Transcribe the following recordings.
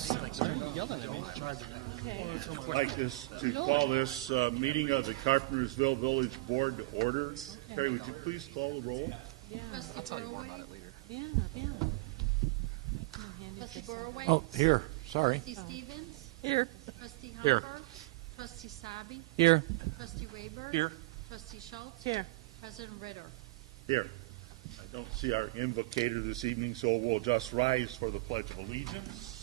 Yes. I'd like to call this meeting of the Carpentersville Village Board to order. Terry, would you please call the roll? Yeah. I'll tell you more about it later. Yeah. Trustee Burway. Oh, here. Sorry. Trustee Stevens. Here. Trustee Here. Humper. Trustee Sabi. Here. Trustee Rayberg. Here. Trustee Schultz. Here. President Ritter. Here. I don't see our invocator this evening, so we'll just rise for the Pledge of Allegiance.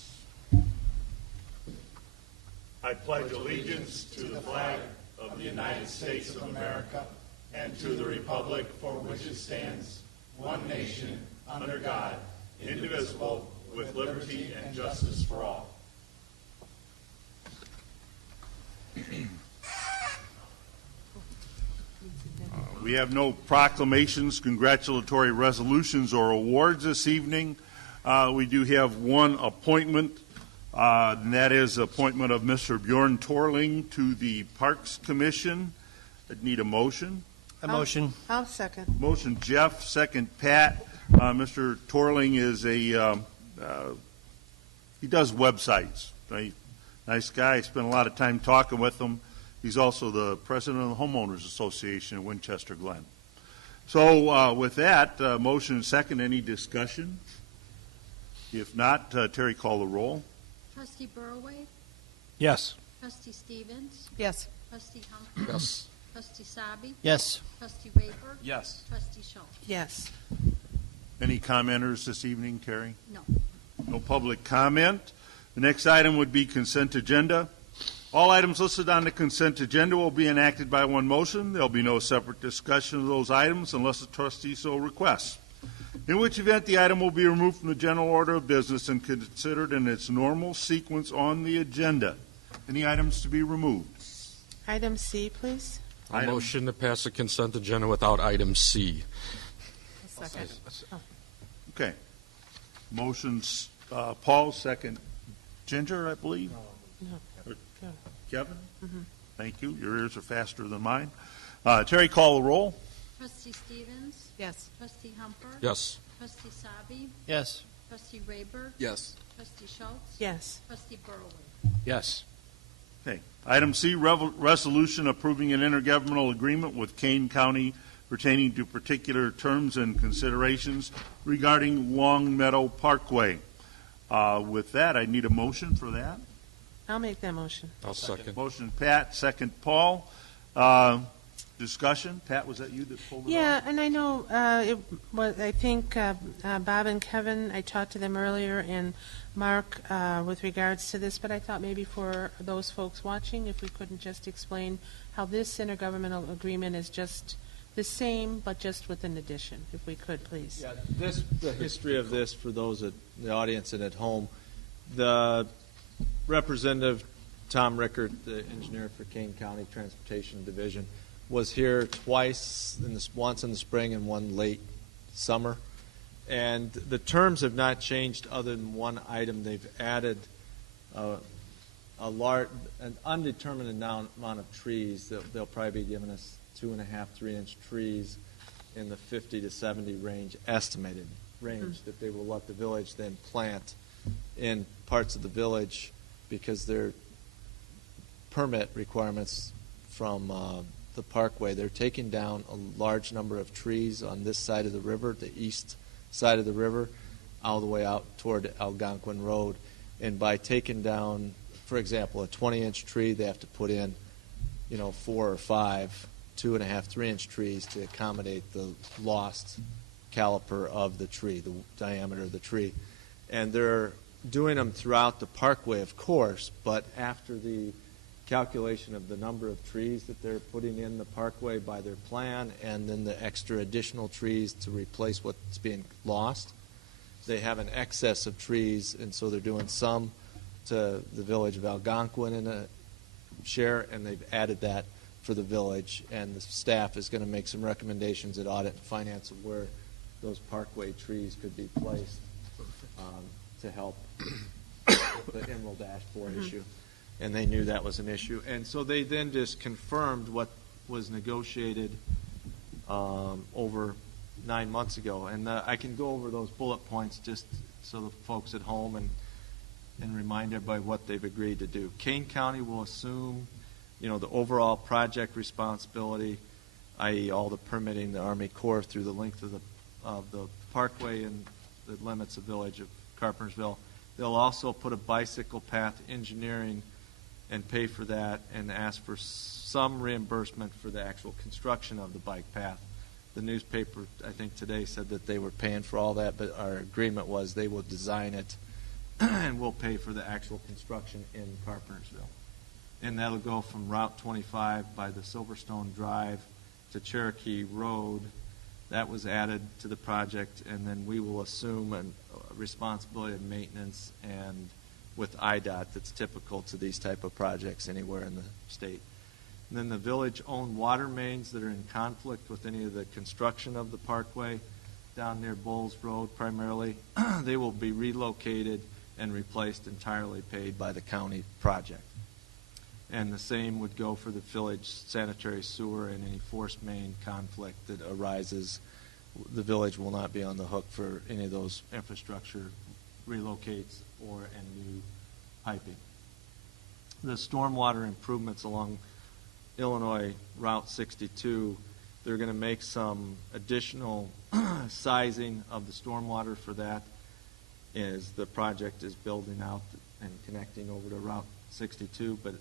I pledge allegiance to the flag of the United States of America and to the republic for which it stands, one nation, under God, indivisible, with liberty and justice for all. We have no proclamations, congratulatory resolutions, or awards this evening. We do have one appointment, and that is appointment of Mr. Bjorn Torling to the Parks Commission. I'd need a motion. A motion. I'll second. Motion Jeff, second Pat. Mr. Torling is he does websites. Right? Nice guy. I spent a lot of time talking with him. He's also the president of the Homeowners Association in Winchester Glen. So with that, motion second, any discussion? If not, Terry, call the roll. Trustee Burway. Yes. Trustee Stevens. Yes. Trustee Humper. Yes. Trustee Sabi. Yes. Trustee Rayberg. Yes. Trustee Schultz. Yes. Any commenters this evening, Terry? No. No public comment. The next item would be consent agenda. All items listed on the consent agenda will be enacted by one motion. There will be no separate discussion of those items unless the trustee so requests, in which event the item will be removed from the general order of business and considered in its normal sequence on the agenda. Any items to be removed? Item C, please. A motion to pass the consent agenda without item C. Second. Okay. Motions, Paul, second. Ginger, I believe. No. Kevin? Mm-hmm. Thank you. Your ears are faster than mine. Terry, call the roll. Trustee Stevens. Yes. Trustee Humper. Yes. Trustee Sabi. Yes. Trustee Rayberg. Yes. Trustee Schultz. Yes. Trustee Burway. Yes. Okay. Item C, resolution approving an intergovernmental agreement with Kane County pertaining to particular terms and considerations regarding Long Meadow Parkway. With that, I need a motion for that. I'll make that motion. I'll second. Motion Pat, second Paul. Discussion. Pat, was that you that pulled it Yeah, off? and I know I think Bob and Kevin, I talked to them earlier, and Mark with regards to this, but I thought maybe for those folks watching, if we couldn't just explain how this intergovernmental agreement is just the same, but just with an addition, if we could, please. Yeah, the history of this for those in the audience and at home. The Representative Tom Rickert, the engineer for Kane County Transportation Division, was here twice, once in the spring and one late summer. And the terms have not changed other than one item. They've added an undetermined amount of trees. They'll probably be giving us 2.5, 3-inch trees in the 50 to 70 range, estimated range, that they will let the village then plant in parts of the village because their permit requirements from the parkway. They're taking down a large number of trees on this side of the river, the east side of the river, all the way out toward Algonquin Road. And by taking down, for example, a 20-inch tree, they have to put in, 4 or 5 2.5, 3-inch trees to accommodate the lost caliper of the tree, the diameter of the tree. And they're doing them throughout the parkway, of course, but after the calculation of the number of trees that they're putting in the parkway by their plan and then the extra additional trees to replace what's being lost, they have an excess of trees, and so they're doing some to the village of Algonquin in a share, and they've added that for the village, and the staff is going to make some recommendations at Audit and Finance of where those parkway trees could be placed to help the Emerald Ash Borer issue. And they knew that was an issue. And so they then just confirmed what was negotiated over 9 months ago. And I can go over those bullet points just so the folks at home and and remind everybody what they've agreed to do. Kane County will assume, the overall project responsibility, i.e. all the permitting, the Army Corps through the length of the parkway and the limits of village of Carpentersville. They'll also put a bicycle path engineering and pay for that and ask for some reimbursement for the actual construction of the bike path. The newspaper, I think today, said that they were paying for all that, but our agreement was they will design it and we'll pay for the actual construction in Carpentersville. And that'll go from Route 25 by the Silverstone Drive to Cherokee Road. That was added to the project, and then we will assume a responsibility of maintenance and with IDOT that's typical to these type of projects anywhere in the state. And then the village-owned water mains that are in conflict with any of the construction of the parkway down near Bowles Road primarily, they will be relocated and replaced, entirely paid by the county project. And the same would go for the village sanitary sewer and any force main conflict that arises. The village will not be on the hook for any of those infrastructure relocates or any new piping. The stormwater improvements along Illinois Route 62, they're going to make some additional sizing of the stormwater for that as the project is building out and connecting over to Route 62, but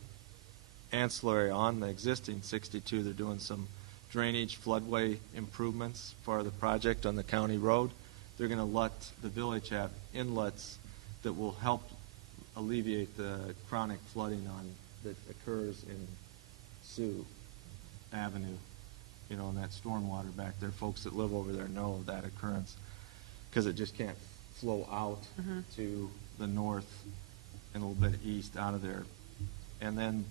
ancillary on the existing 62, they're doing some drainage floodway improvements for the project on the county road. They're going to let the village have inlets that will help alleviate the chronic flooding that occurs in Sioux Avenue, and that stormwater back there. Folks that live over there know of that occurrence because it just can't flow out to the north and a little bit east out of there. And then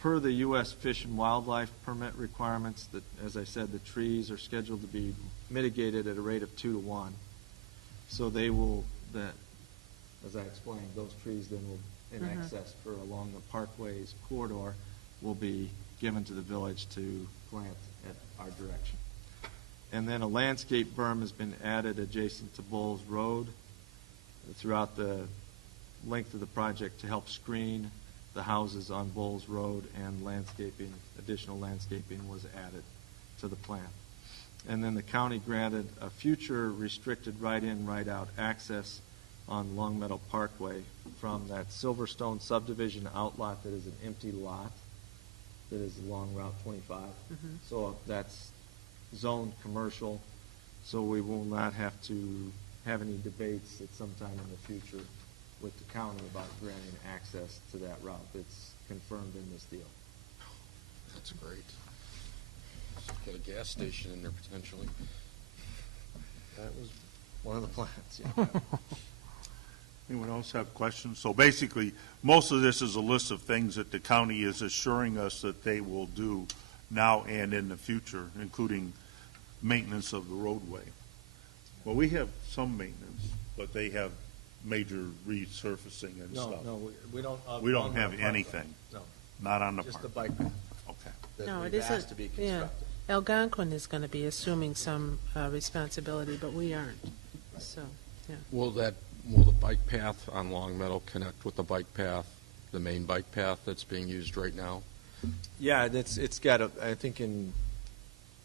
per the U.S. Fish and Wildlife permit requirements, that, as I said, the trees are scheduled to be mitigated at a rate of 2 to 1. So they will, as I explained, those trees then will, in excess for along the parkways corridor, will be given to the village to plant at our direction. And then a landscape berm has been added adjacent to Bowles Road throughout the length of the project to help screen the houses on Bowles Road, and additional landscaping was added to the plan. And then the county granted a future restricted right-in, right-out access on Long Meadow Parkway from that Silverstone subdivision outlot that is an empty lot that is along Route 25. So that's zoned commercial, so we will not have to have any debates at some time in the future with the county about granting access to that route. It's confirmed in this deal. That's great. Get a gas station in there potentially. That was one of the plans, yeah. Anyone else have questions? So basically, most of this is a list of things that the county is assuring us that they will do now and in the future, including maintenance of the roadway. Well, we have some maintenance, but they have major resurfacing and stuff. No, we don't. We don't have anything. No, Not on the just park. the bike path. Okay. That No, it we've isn't. asked to be Yeah. constructed. Algonquin is going to be assuming some responsibility, but we aren't. So, yeah. Will the bike path on Long Meadow connect with the bike path, the main bike path that's being used right now? Yeah, it's got I think in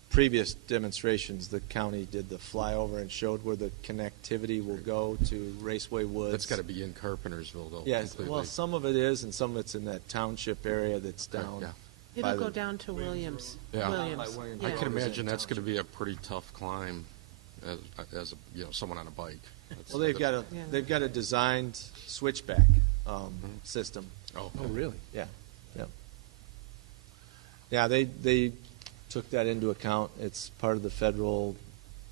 previous demonstrations, the county did the flyover and showed where the connectivity will go to Raceway Woods. That's got to be in Carpentersville, though. Yes, completely. well, some of it is, and some of it's in that township area that's down. Yeah. by It'll go the- down to Williams. Yeah. Williams. By Williams. I Yeah. can imagine Yeah. that's going to be a pretty tough climb as someone on a bike. That's- Well, they've got a Yeah. they've got a designed switchback system. Oh, really? Yeah, yeah, yeah. They took that into account. It's part of the federal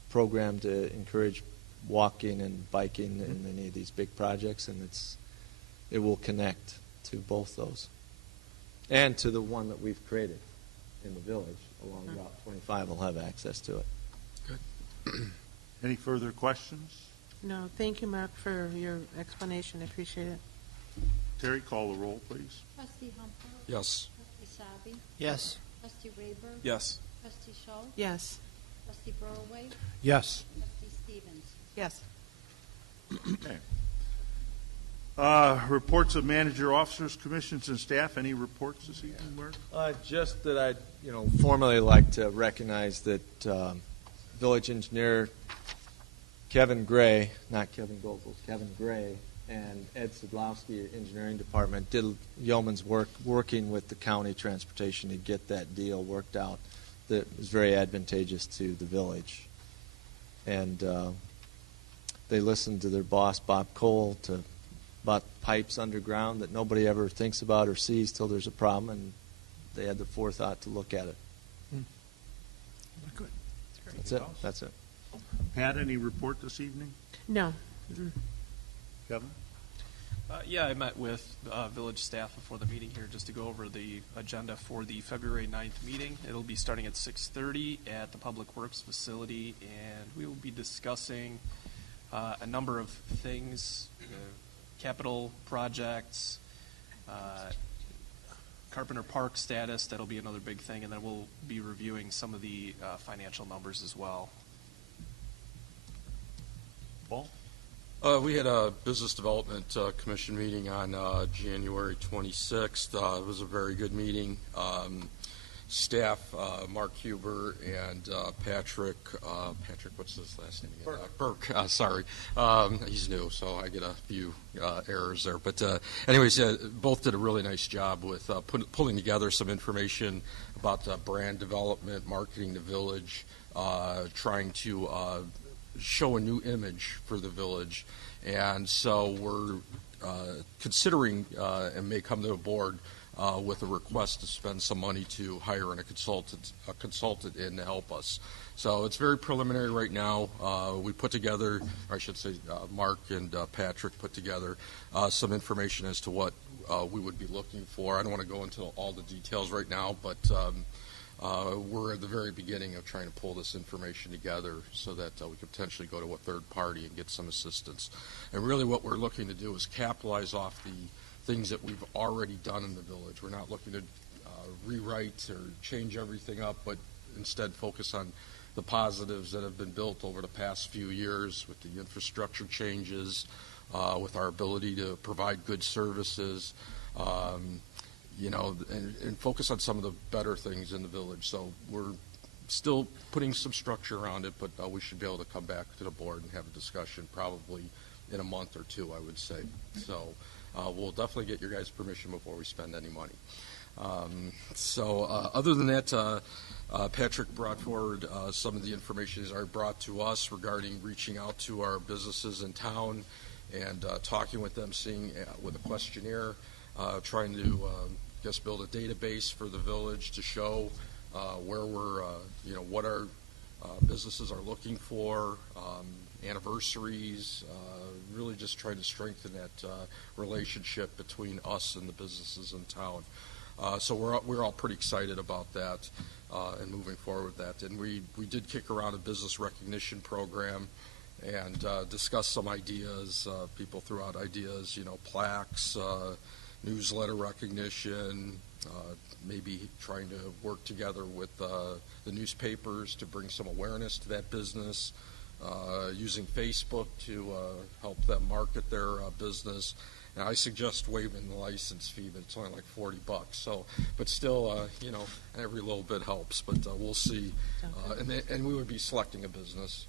program to encourage walking and biking in any of these big projects, and it will connect to both those, and to the one that we've created in the village along Route 25 will have access to it. Any further questions? No, thank you, Mark, for your explanation. I appreciate it. Terry, call the roll, please. Trustee Humper? yes. Trustee Sabi? Yes. Trustee Rayburg? Yes. Trustee Schultz? Yes. Trustee Burlway? Yes. Trustee Stevens? Yes. Okay. Reports of manager, officers, commissions, and staff. Any reports this evening, Mark? Just that I'd formally like to recognize that village engineer Kevin Gray, not Kevin Goldfuss, Kevin Gray, and Ed Sidlowski, engineering department, did yeoman's work working with the county transportation to get that deal worked out that was very advantageous to the village. And they listened to their boss, Bob Cole, about pipes underground that nobody ever thinks about or sees till there's a problem, and they had the forethought to look at it. Good. That's it. That's it. Pat, any report this evening? No. Kevin? Yeah, I met with village staff before the meeting here just to go over the agenda for the February 9th meeting. It'll be starting at 6:30 at the Public Works facility, and we will be discussing a number of things, capital projects, Carpenter Park status, that'll be another big thing, and then we'll be reviewing some of the financial numbers as well. Paul? We had a Business Development Commission meeting on January 26th. It was a very good meeting. Staff, Mark Huber and Patrick, what's his last name again? Burke, sorry. He's new, so I get a few errors there. But anyways, both did a really nice job with pulling together some information about brand development, marketing the village, trying to show a new image for the village. And so we're considering and may come to the board with a request to spend some money to hire a consultant in to help us. So it's very preliminary right now. We put together, or I should say Mark and Patrick put together some information as to what we would be looking for. I don't want to go into all the details right now, but we're at the very beginning of trying to pull this information together so that we could potentially go to a third party and get some assistance. And really what we're looking to do is capitalize off the things that we've already done in the village. We're not looking to rewrite or change everything up, but instead focus on the positives that have been built over the past few years with the infrastructure changes, with our ability to provide good services, and focus on some of the better things in the village. So we're still putting some structure around it, but we should be able to come back to the board and have a discussion probably in a month or two, I would say. So we'll definitely get your guys' permission before we spend any money. Other than that, Patrick brought forward some of the information he's already brought to us regarding reaching out to our businesses in town and talking with them, seeing with a questionnaire, trying to build a database for the village to show where we're, what our businesses are looking for, anniversaries, really just trying to strengthen that relationship between us and the businesses in town. So we're all pretty excited about that and moving forward with that. And we did kick around a business recognition program and discuss some ideas. People threw out ideas, plaques, newsletter recognition, maybe trying to work together with the newspapers to bring some awareness to that business, using Facebook to help them market their business. And I suggest waiving the license fee, but it's only like $40. So, but still, every little bit helps. But we'll see. And we would be selecting a business,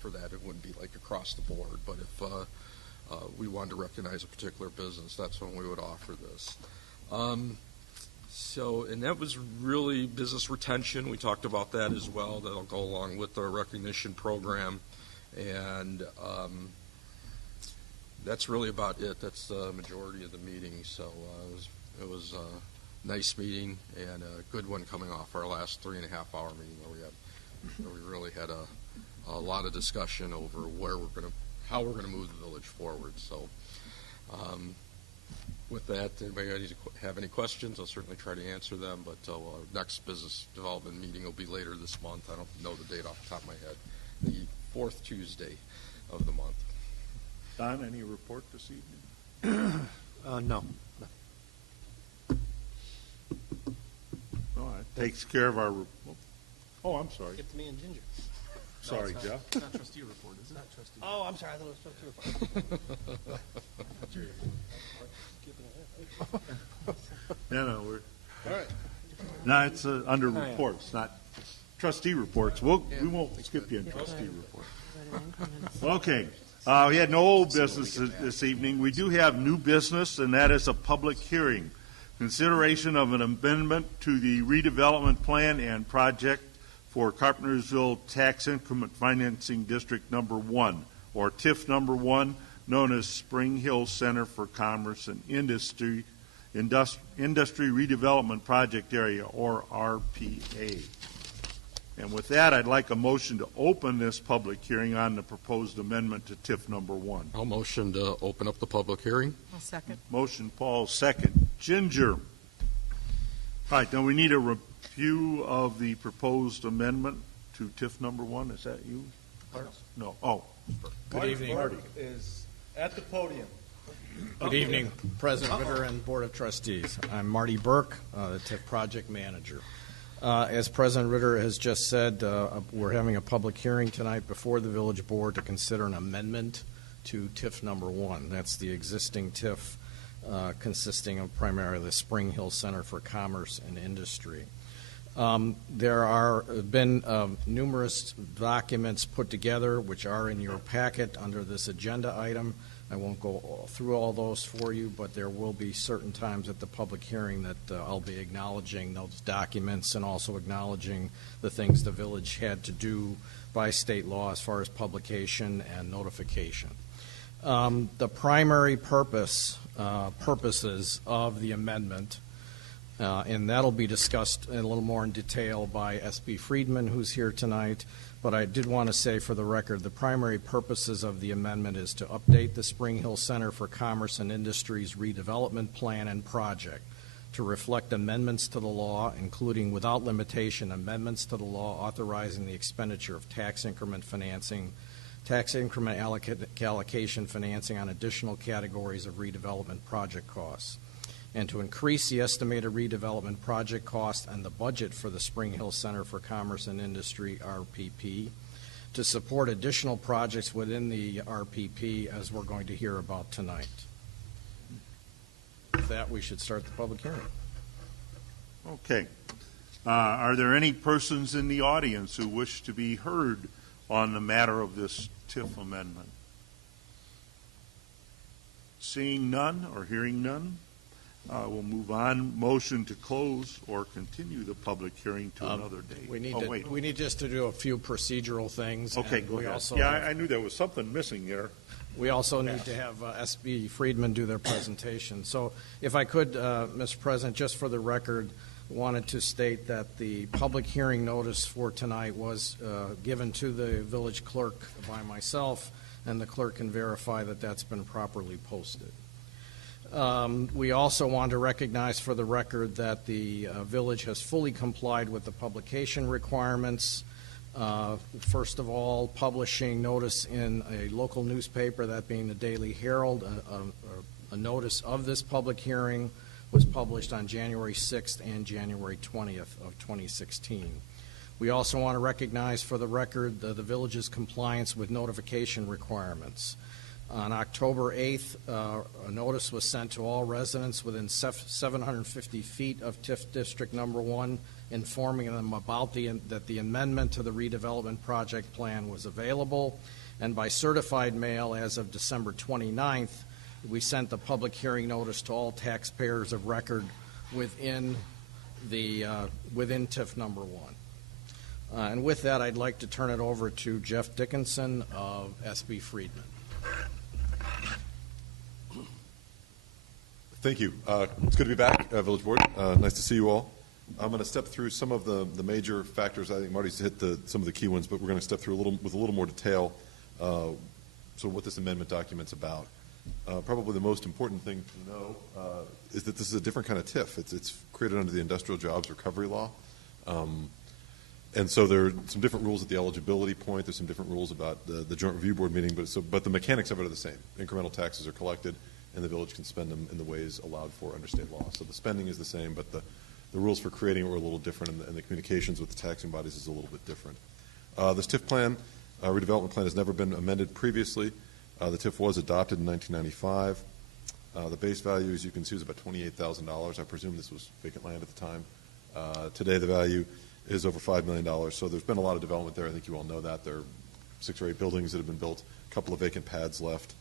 for that. It wouldn't be like across the board. But if we wanted to recognize a particular business, that's when we would offer this. And that was really business retention. We talked about that as well. That'll go along with the recognition program. And that's really about it. That's the majority of the meeting. So it was a nice meeting and a good one coming off our last 3.5-hour meeting where we really had a lot of discussion over how we're going to move the village forward. So with that, anybody have any questions? I'll certainly try to answer them, but our next business development meeting will be later this month. I don't know the date off the top of my head. The fourth Tuesday of the month. Don, any report this evening? No. All right. Takes care of our... Oh, I'm sorry. Get to me and Ginger. Sorry, it's Jeff. It's not trustee report, is it? Not trustee. Oh, I'm sorry, I thought it was supposed to. No, we're, All right. no, it's under reports, not trustee reports. We won't skip you in trustee report. Okay. We had no old business this evening. We do have new business, and that is a public hearing. Consideration of an amendment to the redevelopment plan and project for Carpentersville Tax Increment Financing District Number 1, or TIF Number 1, known as Spring Hill Center for Commerce and Industry Redevelopment Project Area, or RPA. And with that, I'd like a motion to open this public hearing on the proposed amendment to TIF Number 1. I'll motion to open up the public hearing. I'll second. Motion, Paul, second. Ginger. All right, now we need a review of the proposed amendment to TIF Number 1. Is that you? No. Oh. Good evening. Marty. Is at the podium. Good evening, President Ritter and Board of Trustees. I'm Marty Burke, the TIF Project Manager. As President Ritter has just said, we're having a public hearing tonight before the Village Board to consider an amendment to TIF Number 1. That's the existing TIF consisting of primarily the Spring Hill Center for Commerce and Industry. There are been numerous documents put together which are in your packet under this agenda item. I won't go through all those for you, but there will be certain times at the public hearing that I'll be acknowledging those documents and also acknowledging the things the village had to do by state law as far as publication and notification. The primary purposes of the amendment, and that'll be discussed in a little more in detail by S.B. Friedman, who's here tonight. But I did want to say for the record, the primary purposes of the amendment is to update the Spring Hill Center for Commerce and Industry's redevelopment plan and project to reflect amendments to the law, including without limitation amendments to the law authorizing the expenditure of tax increment financing, tax increment allocation financing on additional categories of redevelopment project costs, and to increase the estimated redevelopment project cost and the budget for the Spring Hill Center for Commerce and Industry, RPP, to support additional projects within the RPP, as we're going to hear about tonight. With that, we should start the public hearing. Okay. Are there any persons in the audience who wish to be heard on the matter of this TIF amendment? Seeing none or hearing none, we'll move on. Motion to close or continue the public hearing to another date. We need just to do a few procedural things. Okay, and go we ahead. also I knew there was something missing there. We also need to have S.B. Friedman do their presentation. So if I could, Mr. President, just for the record, wanted to state that the public hearing notice for tonight was given to the village clerk by myself, and the clerk can verify that that's been properly posted. We also want to recognize for the record that the village has fully complied with the publication requirements. First of all, publishing notice in a local newspaper, that being the Daily Herald. A notice of this public hearing was published on January 6th and January 20th of 2016. We also want to recognize for the record the village's compliance with notification requirements. On October 8th, a notice was sent to all residents within 750 feet of TIF District Number 1, informing them about that the amendment to the redevelopment project plan was available. And by certified mail as of December 29th, we sent the public hearing notice to all taxpayers of record within TIF Number 1. And with that, I'd like to turn it over to Jeff Dickinson of S.B. Friedman. Thank you. It's good to be back, Village Board. Nice to see you all. I'm going to step through some of the major factors. I think Marty's hit some of the key ones, but we're going to step through with a little more detail so what this amendment document's about. Probably the most important thing to know is that this is a different kind of TIF. It's created under the Industrial Jobs Recovery Law. And so there are some different rules at the eligibility point. There's some different rules about the Joint Review Board meeting, but the mechanics of it are the same. Incremental taxes are collected, and the village can spend them in the ways allowed for under state law. So the spending is the same, but the rules for creating it were a little different, and the communications with the taxing bodies is a little bit different. This TIF plan, redevelopment plan, has never been amended previously. The TIF was adopted in 1995. The base value, as you can see, is about $28,000. I presume this was vacant land at the time. Today, the value is over $5 million. So there's been a lot of development there. I think you all know that. There are 6 or 8 buildings that have been built, a couple of vacant pads left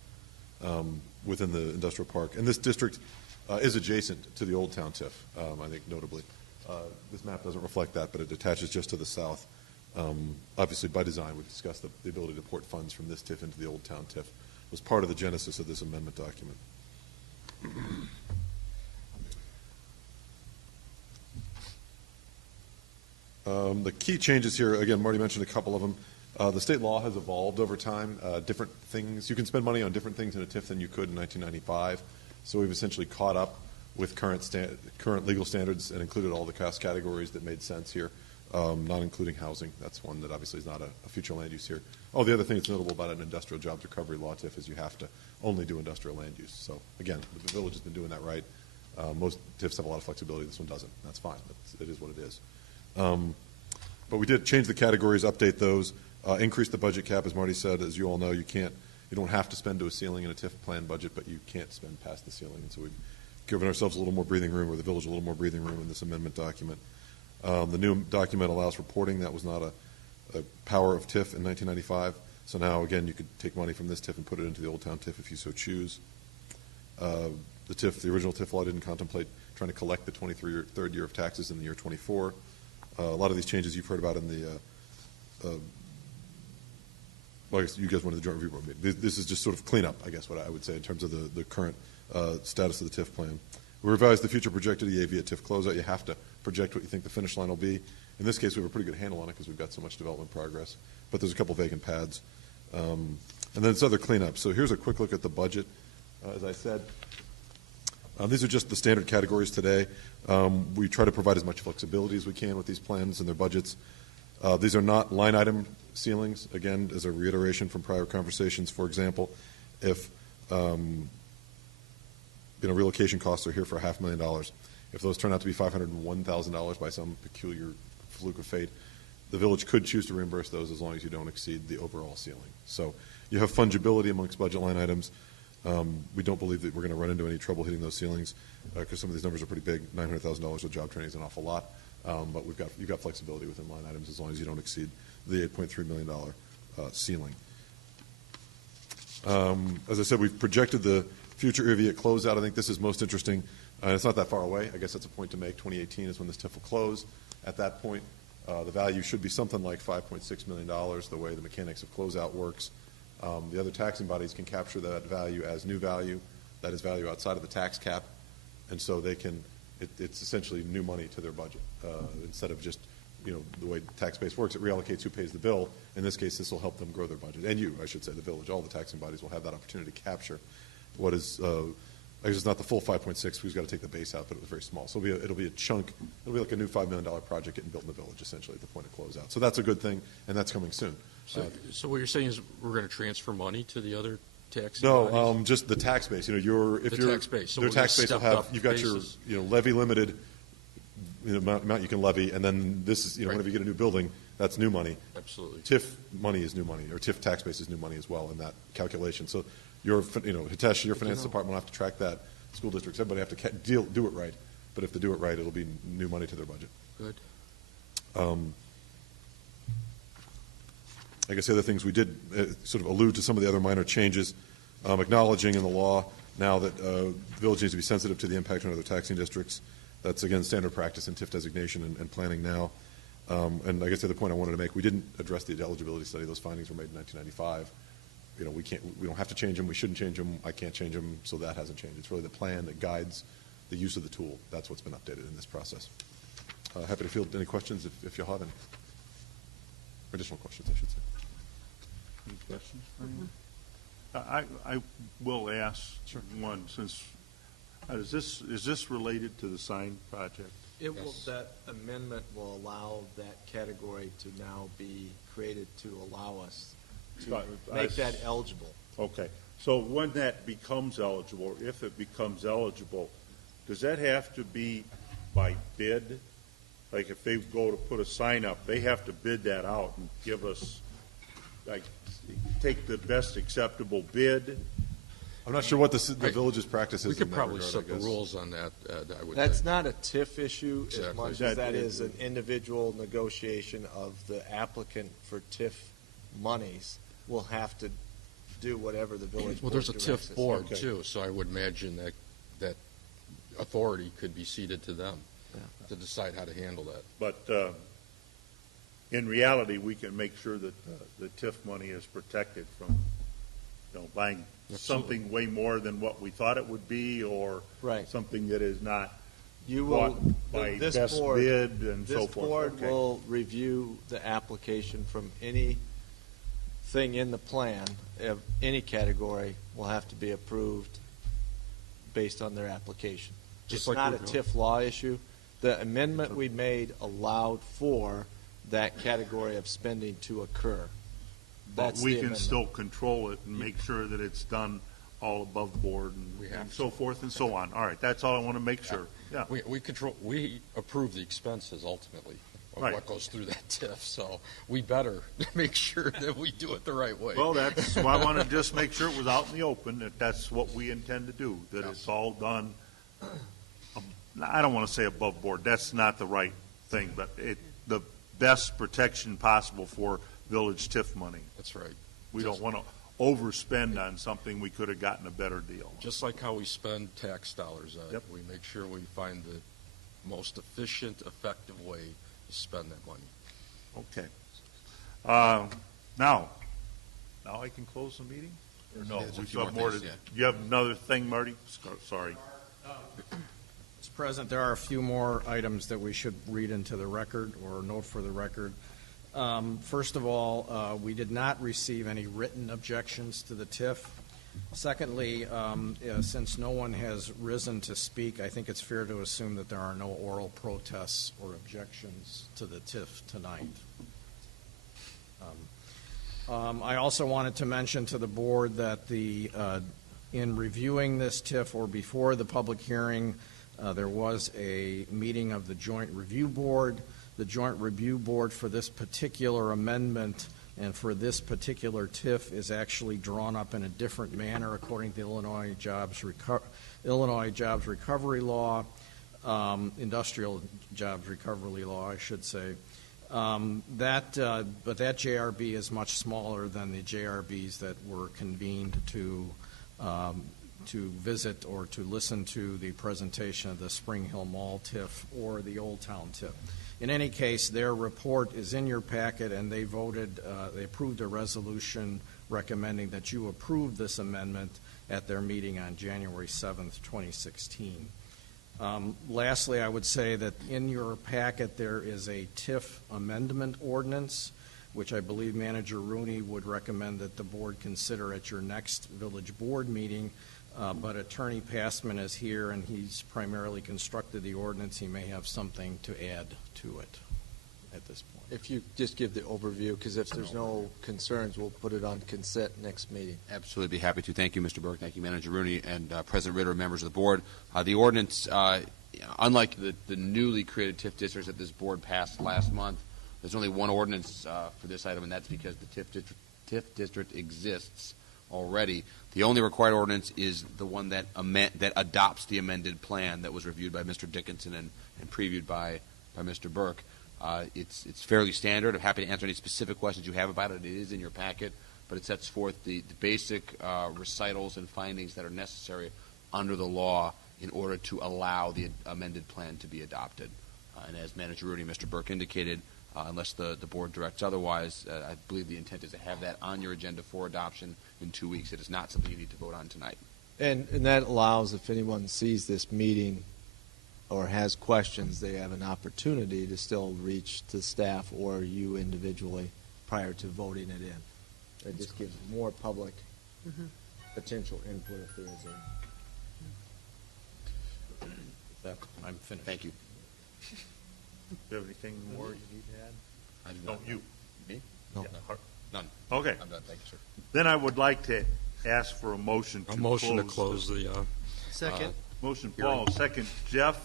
within the industrial park. And this district is adjacent to the Old Town TIF, I think notably. This map doesn't reflect that, but it attaches just to the south. Obviously, by design, we've discussed the ability to port funds from this TIF into the Old Town TIF. Was part of the genesis of this amendment document. The key changes here, again, Marty mentioned a couple of them. The state law has evolved over time. Different things, you can spend money on different things in a TIF than you could in 1995. So we've essentially caught up with current legal standards and included all the cost categories that made sense here, not including housing. That's one that obviously is not a future land use here. Oh, the other thing that's notable about an industrial jobs recovery law TIF is you have to only do industrial land use. So again, the village has been doing that right. Most TIFs have a lot of flexibility. This one doesn't. That's fine. It is what it is. But we did change the categories, update those, increase the budget cap. As Marty said, as you all know, you don't have to spend to a ceiling in a TIF plan budget, but you can't spend past the ceiling. And so we've given ourselves a little more breathing room, or the village a little more breathing room in this amendment document. The new document allows reporting. That was not a power of TIF in 1995. So now, again, you could take money from this TIF and put it into the Old Town TIF if you so choose. The original TIF law didn't contemplate trying to collect the 23rd year of taxes in the year 24. A lot of these changes you've heard about in the well, I guess you guys wanted the joint review board meeting. This is just sort of cleanup, I guess, what I would say in terms of the current status of the TIF plan. We revised the future projected EA via TIF closeout. You have to project what you think the finish line will be. In this case, we have a pretty good handle on it because we've got so much development progress. But there's a couple vacant pads. And then it's other cleanup. So here's a quick look at the budget. As I said, these are just the standard categories today. We try to provide as much flexibility as we can with these plans and their budgets. These are not line item ceilings. Again, as a reiteration from prior conversations, for example, if relocation costs are here for $500,000. If those turn out to be $501,000 by some peculiar fluke of fate, the village could choose to reimburse those as long as you don't exceed the overall ceiling. So you have fungibility amongst budget line items. We don't believe that we're going to run into any trouble hitting those ceilings because some of these numbers are pretty big. $900,000 of job training is an awful lot, but you've got flexibility within line items as long as you don't exceed the $8.3 million ceiling. As I said, we've projected the future ERV at closeout. I think this is most interesting. It's not that far away. I guess that's a point to make. 2018 is when this TIF will close. At that point, the value should be something like $5.6 million, the way the mechanics of closeout works. The other taxing bodies can capture that value as new value, that is value outside of the tax cap, and so they can, it's essentially new money to their budget. Instead of just, the way tax base works, it reallocates who pays the bill. In this case, this will help them grow their budget. And you, I should say, the village, all the taxing bodies will have that opportunity to capture what is, I guess it's not the full 5.6, we've got to take the base out, but it was very small. So it'll be a chunk, it'll be like a new $5 million project getting built in the village, essentially, at the point of closeout. So that's a good thing, and that's coming soon. So what you're saying is we're going to transfer money to the other tax? No, just the tax base. Tax base. So their tax base will have. You've got basis. your levy limited amount you can levy, and then this is whenever you get a new building, that's new money. Absolutely. TIF money is new money, or TIF tax base is new money as well in that calculation. So Hitesh, your finance department will have to track that. School districts, everybody have to do it right. But if they do it right, it'll be new money to their budget. Good. I guess the other things we did sort of allude to some of the other minor changes, acknowledging in the law now that the village needs to be sensitive to the impact on other taxing districts. That's, again, standard practice in TIF designation and planning now. And I guess the other point I wanted to make, we didn't address the eligibility study. Those findings were made in 1995. We don't have to change them. We shouldn't change them. I can't change them, so that hasn't changed. It's really the plan that guides the use of the tool. That's what's been updated in this process. Happy to field any questions if you'll have any. Additional questions, I should say. Any questions for anyone? I will ask one, since is this related to the sign project? That amendment will allow that category to now be created to allow us to make that eligible. Okay. So when that becomes eligible, if it becomes eligible, does that have to be by bid? like if they go to put a sign up, they have to bid that out and give us, like, take the best acceptable bid. I'm not sure what the village's practice We is in could that probably regard, set I the guess. rules on that, Ed, I would That's think. not a TIF issue as Exactly. much as That that is- is an individual negotiation of the applicant for TIF monies will have to do whatever the village Well, board there's a directs TIF us. board Okay. too, so I would imagine that authority could be ceded to them to decide how to handle that. But in reality, we can make sure that the TIF money is protected from, buying Absolutely. something way more than what we thought it would be, or Right. something that is not You will, bought by this best board, bid and so this forth. board Okay. will review the application from anything in the plan of any category will have to be approved based on their application. Just It's like not we're a doing. TIF law issue. The amendment we made allowed for that category of spending to occur. But That's we the can amendment. still control it and make sure that it's done all above board We and have so forth and so on. All right, that's all I want to make sure. Yeah. We approve the expenses ultimately of Right. what goes through that TIF, so we better make sure that we do it the right way. Well, that's why I want to just make sure it was out in the open, that that's what we intend to do, that it's all done, I don't want to say above board, that's not the right thing, but the best protection possible for village TIF money. That's right. We don't want to overspend on something we could have gotten a better deal. Just like how we spend tax dollars, Yep. we make sure we find the most efficient, effective way to spend that money. Okay. Now I can close the meeting? Or no? There's a We few still have more more to, things, you have another thing, Marty? Sorry. Mr. President, there are a few more items that we should read into the record or note for the record. First of all, we did not receive any written objections to the TIF. Secondly, since no one has risen to speak, I think it's fair to assume that there are no oral protests or objections to the TIF tonight. I also wanted to mention to the board that in reviewing this TIF or before the public hearing, there was a meeting of the Joint Review Board. The Joint Review Board for this particular amendment and for this particular TIF is actually drawn up in a different manner according to the Illinois Jobs Recovery Law, Industrial Jobs Recovery Law, I should say. But that JRB is much smaller than the JRBs that were convened to visit or to listen to the presentation of the Spring Hill Mall TIF or the Old Town TIF. In any case, their report is in your packet, and they approved a resolution recommending that you approve this amendment at their meeting on January 7th, 2016. Lastly, I would say that in your packet there is a TIF amendment ordinance, which I believe Manager Rooney would recommend that the board consider at your next village board meeting. But Attorney Passman is here, and he's primarily constructed the ordinance. He may have something to add to it at this point. If you just give the overview, because if there's no concerns, we'll put it on consent next meeting. Absolutely, be happy to. Thank you, Mr. Burke. Thank you, Manager Rooney and President Ritter, members of the board. The ordinance, unlike the newly created TIF districts that this board passed last month, there's only one ordinance for this item, and that's because the TIF district exists already. The only required ordinance is the one that adopts the amended plan that was reviewed by Mr. Dickinson and previewed by Mr. Burke. It's fairly standard. I'm happy to answer any specific questions you have about it. It is in your packet, but it sets forth the basic recitals and findings that are necessary under the law in order to allow the amended plan to be adopted. And as Manager Rooney and Mr. Burke indicated, unless the board directs otherwise, I believe the intent is to have that on your agenda for adoption in 2 weeks. It is not something you need to vote on tonight. And that allows, if anyone sees this meeting or has questions, they have an opportunity to still reach the staff or you individually prior to voting it in. It just gives more public potential input if there is any. I'm finished. Thank you. Do you have anything more you need to add? I do No, not. you. Me? No. Yeah. None. Okay. I'm done. Thank you, sir. Then I would like to ask for a motion to A close. motion to close the, Motion Paul, second Jeff.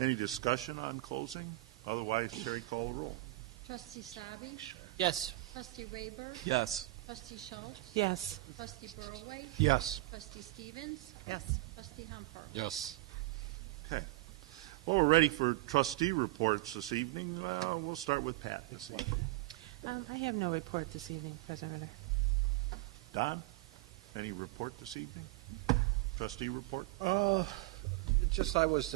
Any discussion on closing? Otherwise, Sherry, call the roll. Trustee Sabi. Yes. Trustee Rayburg. Yes. Trustee Schultz. Yes. Trustee Burlway. Yes. Trustee Stevens. Yes. Trustee Humper. Yes. Okay. Well, we're ready for trustee reports this evening. We'll start with Pat this evening. I have no report this evening, President Ritter. Don, any report this evening? Trustee report? Just I was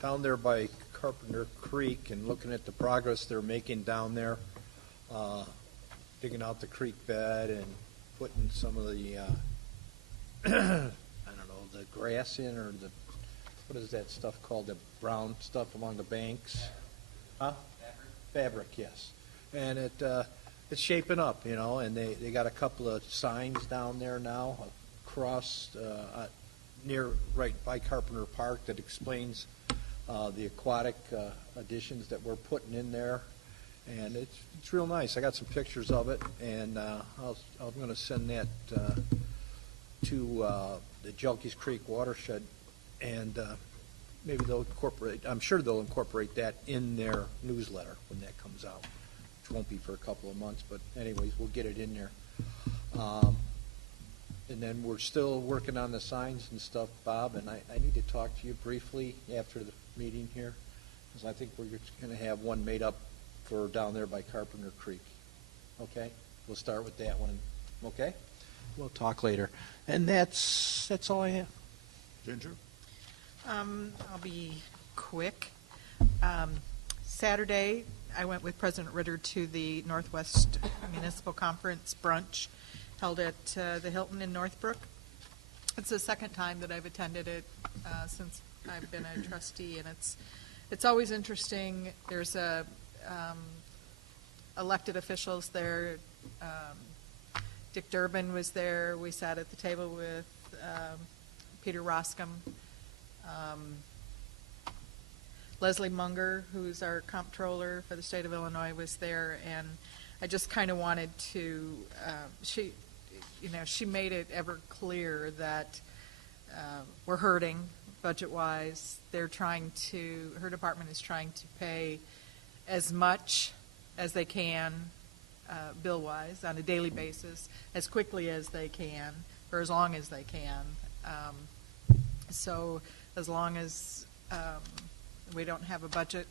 down there by Carpenter Creek and looking at the progress they're making down there, digging out the creek bed and putting some of the, I don't know, the grass in, or the, what is that stuff called, the brown stuff along the banks? Huh? Fabric, yes. And it's shaping up, you know, and they got a couple of signs down there now across near, right by Carpenter Park, that explains the aquatic additions that we're putting in there, and it's real nice. I got some pictures of it, and I'm going to send that to the Jelkes Creek watershed, and maybe they'll incorporate. I'm sure they'll incorporate that in their newsletter when that comes out, which won't be for a couple of months, but anyways, we'll get it in there. And then we're still working on the signs and stuff, Bob, and I need to talk to you briefly after the meeting here, because I think we're going to have one made up for down there by Carpenter Creek. Okay? We'll start with that one. Okay? We'll talk later. And that's all I have. Ginger? I'll be quick. Saturday, I went with President Ritter to the Northwest Municipal Conference brunch held at the Hilton in Northbrook. It's the second time that I've attended it since I've been a trustee, and it's always interesting. There's elected officials there. Dick Durbin was there. We sat at the table with Peter Roscom. Leslie Munger, who's our comptroller for the state of Illinois, was there, and I just kind of wanted to, she made it ever clear that we're hurting budget-wise. Her department is trying to pay as much as they can, bill-wise, on a daily basis, as quickly as they can, for as long as they can. So as long as we don't have a budget,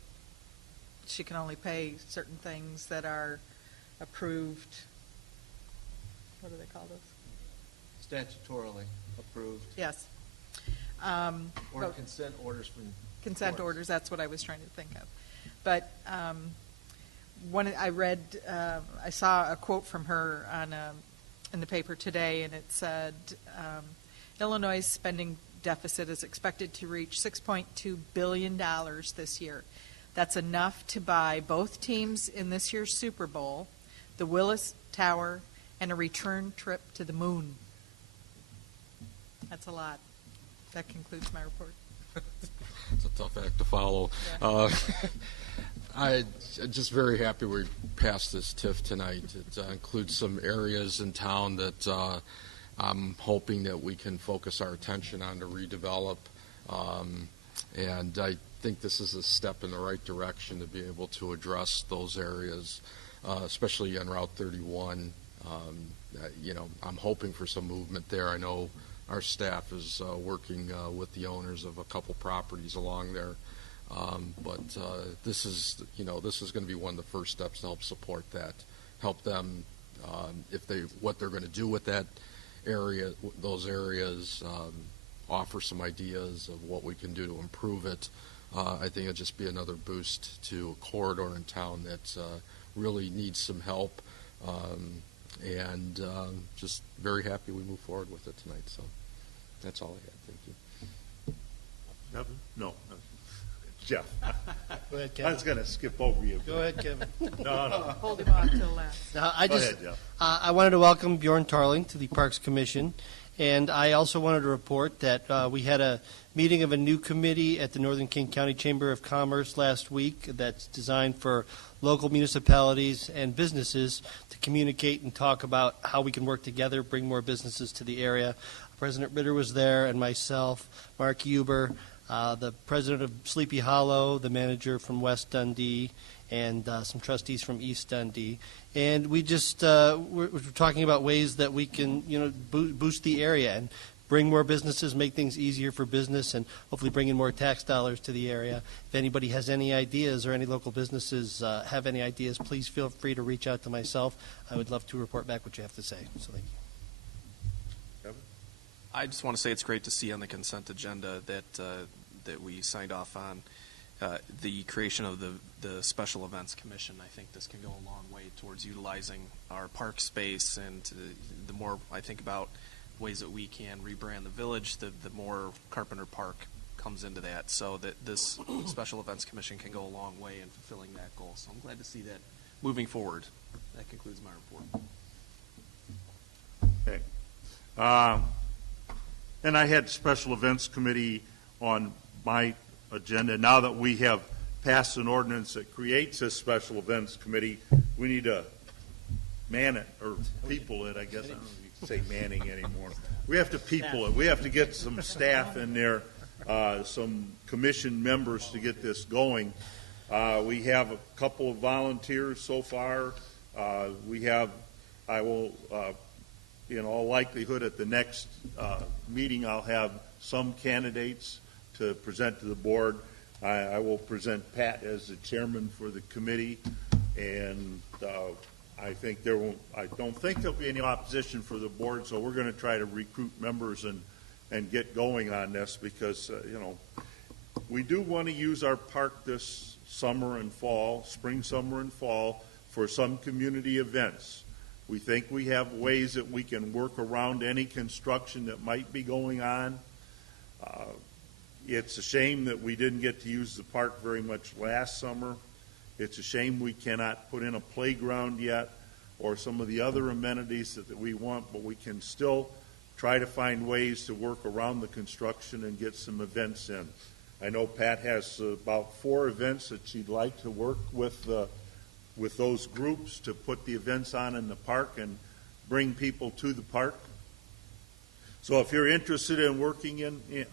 she can only pay certain things that are approved. What do they call those? Statutorily approved. Yes. Or consent orders from Consent courts. orders, that's what I was trying to think of. But I saw a quote from her in the paper today, and it said, Illinois' spending deficit is expected to reach $6.2 billion this year. That's enough to buy both teams in this year's Super Bowl, the Willis Tower, and a return trip to the moon. That's a lot. That concludes my report. It's a tough act to follow. Yeah. I'm just very happy we passed this TIF tonight. It includes some areas in town that I'm hoping that we can focus our attention on to redevelop. And I think this is a step in the right direction to be able to address those areas, especially on Route 31. I'm hoping for some movement there. I know our staff is working with the owners of a couple properties along there. But this is going to be one of the first steps to help support that, help them what they're going to do with that area, those areas, offer some ideas of what we can do to improve it. I think it'll just be another boost to a corridor in town that really needs some help, and just very happy we move forward with it tonight. So that's all I have. Thank you. Kevin? No. Jeff. Go ahead, I Kevin. was going to skip over you. Go ahead, Kevin. No. Hold him on till last. Now, Go ahead, Jeff. I wanted to welcome Bjorn Tarling to the Parks Commission, and I also wanted to report that we had a meeting of a new committee at the Northern King County Chamber of Commerce last week that's designed for local municipalities and businesses to communicate and talk about how we can work together, bring more businesses to the area. President Ritter was there, and myself, Mark Huber, the president of Sleepy Hollow, the manager from West Dundee, and some trustees from East Dundee. And we just we're talking about ways that we can, boost the area and bring more businesses, make things easier for business, and hopefully bring in more tax dollars to the area. If anybody has any ideas or any local businesses have any ideas, please feel free to reach out to myself. I would love to report back what you have to say. So thank you. I just want to say it's great to see on the consent agenda that we signed off on the creation of the Special Events Commission. I think this can go a long way towards utilizing our park space, and the more I think about ways that we can rebrand the village, the more Carpenter Park comes into that. So that this Special Events Commission can go a long way in fulfilling that goal. So I'm glad to see that moving forward. That concludes my report. Okay. And I had Special Events Committee on my agenda. Now that we have passed an ordinance that creates this Special Events Committee, we need to man it, or people it, I guess. I don't know if you can say manning anymore. We have to people it. We have to get some staff in there, some commission members to get this going. We have a couple of volunteers so far. I will, in all likelihood, at the next meeting, I'll have some candidates to present to the board. I will present Pat as the chairman for the committee, and I don't think there'll be any opposition for the board, so we're going to try to recruit members and get going on this, because we do want to use our park this summer and fall, spring, summer, and fall, for some community events. We think we have ways that we can work around any construction that might be going on. It's a shame that we didn't get to use the park very much last summer. It's a shame we cannot put in a playground yet or some of the other amenities that we want, but we can still try to find ways to work around the construction and get some events in. I know Pat has about 4 events that she'd like to work with those groups to put the events on in the park and bring people to the park. So if you're interested in working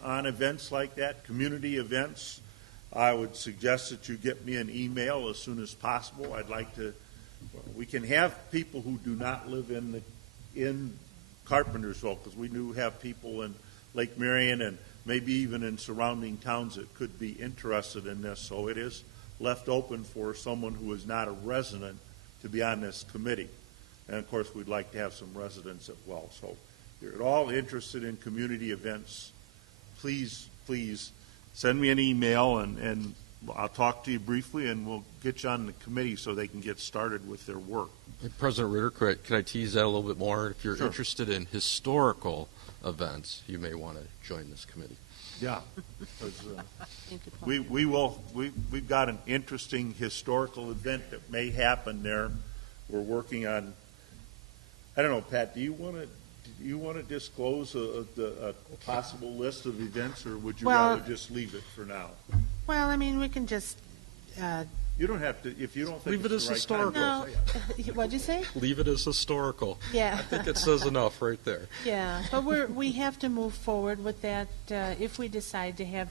on events like that, community events, I would suggest that you get me an email as soon as possible. I'd like to. We can have people who do not live in Carpentersville, because we do have people in Lake Marion and maybe even in surrounding towns that could be interested in this. So it is left open for someone who is not a resident to be on this committee. And of course, we'd like to have some residents as well. So if you're at all interested in community events, please send me an email, and I'll talk to you briefly, and we'll get you on the committee so they can get started with their work. Hey, President Ritter, could I tease that a little bit more? If you're Sure. interested in historical events, you may want to join this committee. Yeah, because we've got an interesting historical event that may happen there. We're working on. I don't know, Pat. Do you want to disclose a possible list of events, or would you rather just leave it for now? Well, I mean, we can just. You don't have to, if you don't think Leave it it's as the right time. historical. No, what'd you say? Leave it as historical. Yeah. I think it says enough right there. Yeah, but we have to move forward with that if we decide to have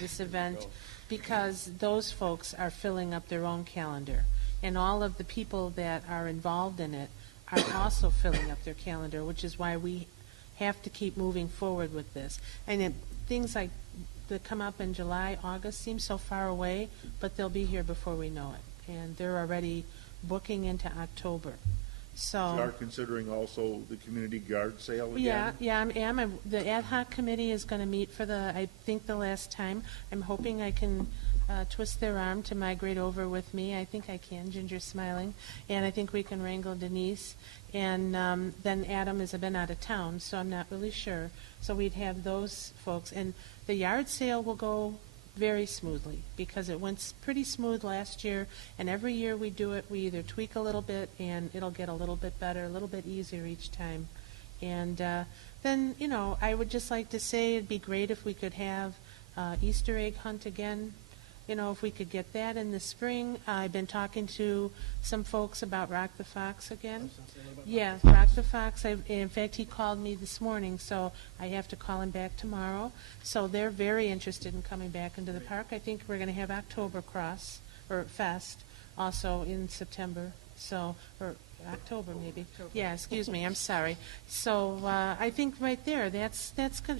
this event, because those folks are filling up their own calendar, and all of the people that are involved in it are also filling up their calendar, which is why we have to keep moving forward with this. And things like that come up in July, August seem so far away, but they'll be here before we know it, and they're already booking into October. So You are considering also the community yard sale again? yeah, I am. The ad hoc committee is going to meet for I think the last time. I'm hoping I can twist their arm to migrate over with me. I think I can. Ginger's smiling, and I think we can wrangle Denise. And then Adam has been out of town, so I'm not really sure. So we'd have those folks, and the yard sale will go very smoothly, because it went pretty smooth last year, and every year we do it, we either tweak a little bit and it'll get a little bit better, a little bit easier each time. And then, I would just like to say it'd be great if we could have Easter egg hunt again. if we could get that in the spring. I've been talking to some folks about Rock the Fox again. Yeah, Rock the Fox. In fact, he called me this morning, so I have to call him back tomorrow. So they're very interested in coming back into the park. I think we're going to have October Cross, or Fest, also in September. So, or October maybe. Yeah, excuse me. I'm sorry. So I think right there,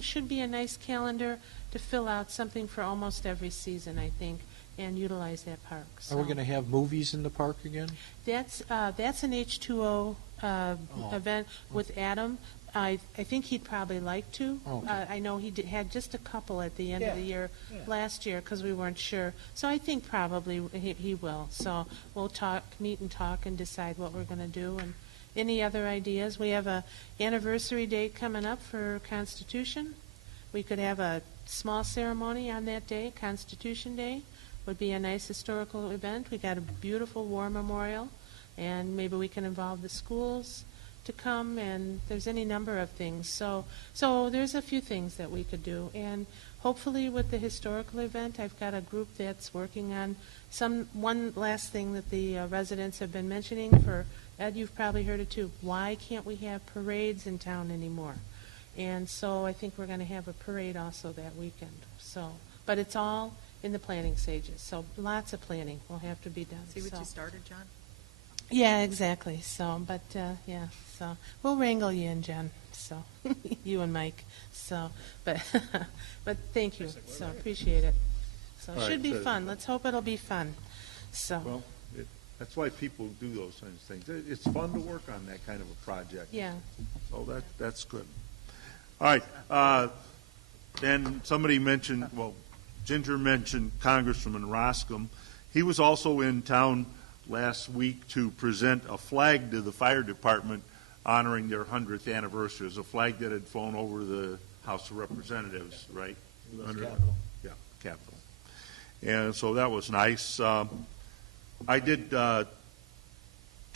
should be a nice calendar to fill out something for almost every season, I think, and utilize that park. So Are we going to have movies in the park again? that's an H2O event with Adam. I think he'd probably like to. Okay. I know he had just a couple at the end of the year last year because we weren't sure. So I think probably he will. So we'll meet and talk and decide what we're going to do. And any other ideas? We have a anniversary date coming up for Constitution. We could have a small ceremony on that day. Constitution Day would be a nice historical event. We got a beautiful war memorial, and maybe we can involve the schools to come, and there's any number of things. So there's a few things that we could do, and hopefully with the historical event, I've got a group that's working on one last thing that the residents have been mentioning. For Ed, you've probably heard it too. Why can't we have parades in town anymore? And so I think we're going to have a parade also that weekend. So, but it's all in the planning stages. So lots of planning will have to be done. See what so. you started, John? Yeah, exactly. So, but yeah, so we'll wrangle you in, Jen. So, you and Mike. So, but thank you. So appreciate it. So it All should be right, fun. Let's hope it'll be fun. So, Well, that's why people do those kinds of things. It's fun to work on that kind of a project. yeah. So that's good. All right. Then somebody mentioned, Ginger mentioned Congressman Roscom. He was also in town last week to present a flag to the fire department honoring their 100th anniversary. It was a flag that had flown over the House of Representatives, right? Capitol. Yeah, Capitol. And so that was nice. I did 2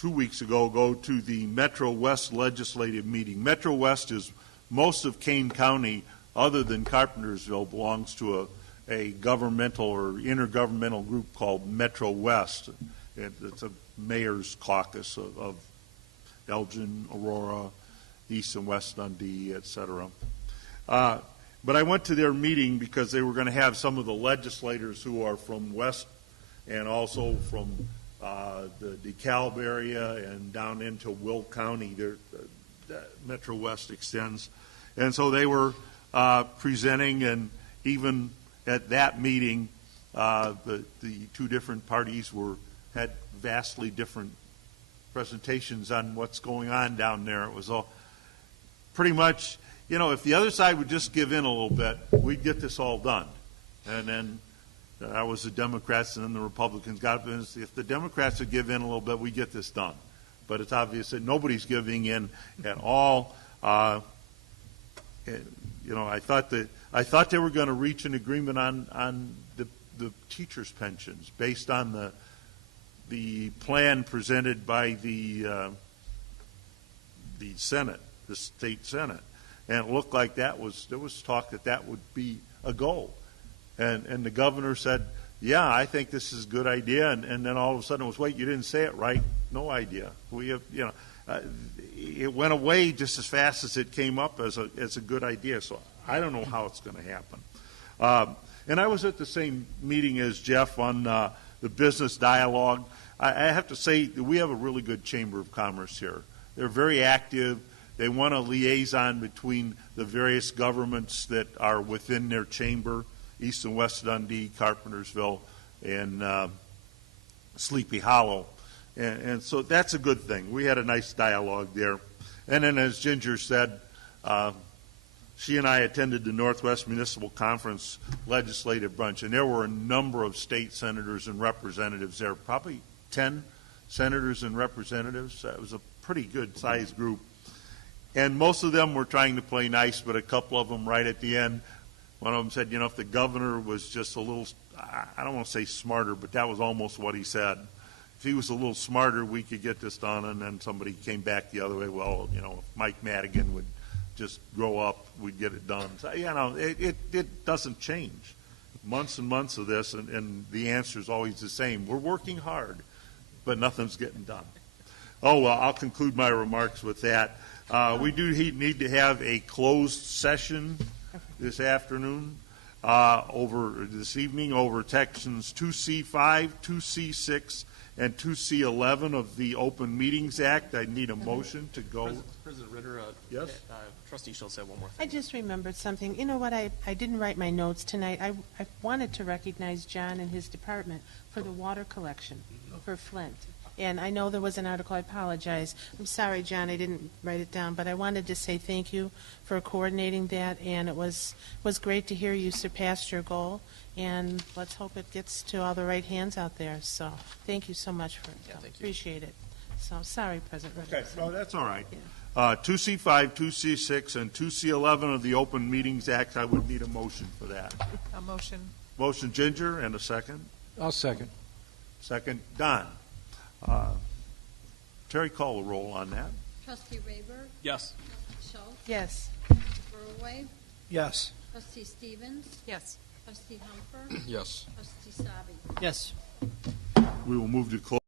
weeks ago go to the Metro West legislative meeting. Metro West is most of Kane County, other than Carpentersville, belongs to a governmental or intergovernmental group called Metro West. It's a mayor's caucus of Elgin, Aurora, East and West Dundee, et cetera. But I went to their meeting because they were going to have some of the legislators who are from West and also from the DeKalb area and down into Will County. Metro West extends. And so they were presenting, and even at that meeting, the two different parties had vastly different presentations on what's going on down there. It was all pretty much, if the other side would just give in a little bit, we'd get this all done. And then that was the Democrats, and then the Republicans got up, and if the Democrats would give in a little bit, we'd get this done. But it's obvious that nobody's giving in at all. I thought they were going to reach an agreement on the teachers' pensions based on the plan presented by the Senate, the state Senate, and it looked like there was talk that would be a goal, and the governor said, "Yeah, I think this is a good idea," and then all of a sudden it was, "Wait, you didn't say it right." No idea. We have, it went away just as fast as it came up as a good idea. So I don't know how it's going to happen. And I was at the same meeting as Jeff on the business dialogue. I have to say that we have a really good Chamber of Commerce here. They're very active. They want a liaison between the various governments that are within their chamber, East and West Dundee, Carpentersville, and Sleepy Hollow. And so that's a good thing. We had a nice dialogue there. And then, as Ginger said, she and I attended the Northwest Municipal Conference legislative brunch, and there were a number of state senators and representatives there, probably 10 senators and representatives. It was a pretty good-sized group. And most of them were trying to play nice, but a couple of them right at the end, one of them said, if the governor was just a little, I don't want to say smarter, but that was almost what he said. If he was a little smarter, we could get this done. And then somebody came back the other way. Well, if Mike Madigan would just grow up, we'd get it done. So, it doesn't change. If months and months of this, and the answer is always the same. We're working hard, but nothing's getting done. Oh, well, I'll conclude my remarks with that. We do need to have a closed session this afternoon, this evening, over sections 2C5, 2C6, and 2C11 of the Open Meetings Act. I need a motion to go. President Ritter, Yes? Trustee Schultz had one more I thing. just remembered something. You know what? I didn't write my notes tonight. I wanted to recognize John and his department for the water collection for Flint. And I know there was an article. I apologize. I'm sorry, John, I didn't write it down, but I wanted to say thank you for coordinating that, and it was great to hear you surpassed your goal, and let's hope it gets to all the right hands out there. So thank you so much for it. Thank you. Appreciate it. So sorry, President Ritter. Okay, no, that's all right. Yeah. 2C5, 2C6, and 2C11 of the Open Meetings Act, I would need a motion for that. A motion. Motion Ginger, and a second. I'll second. Second, Don. Terry, call the roll on that. Trustee Rayburg, Yes. Trustee Schultz, Yes. Burlway, Yes. Trustee Stevens, Yes. Trustee Humper, Yes. Trustee Savi. Yes. We will move to close.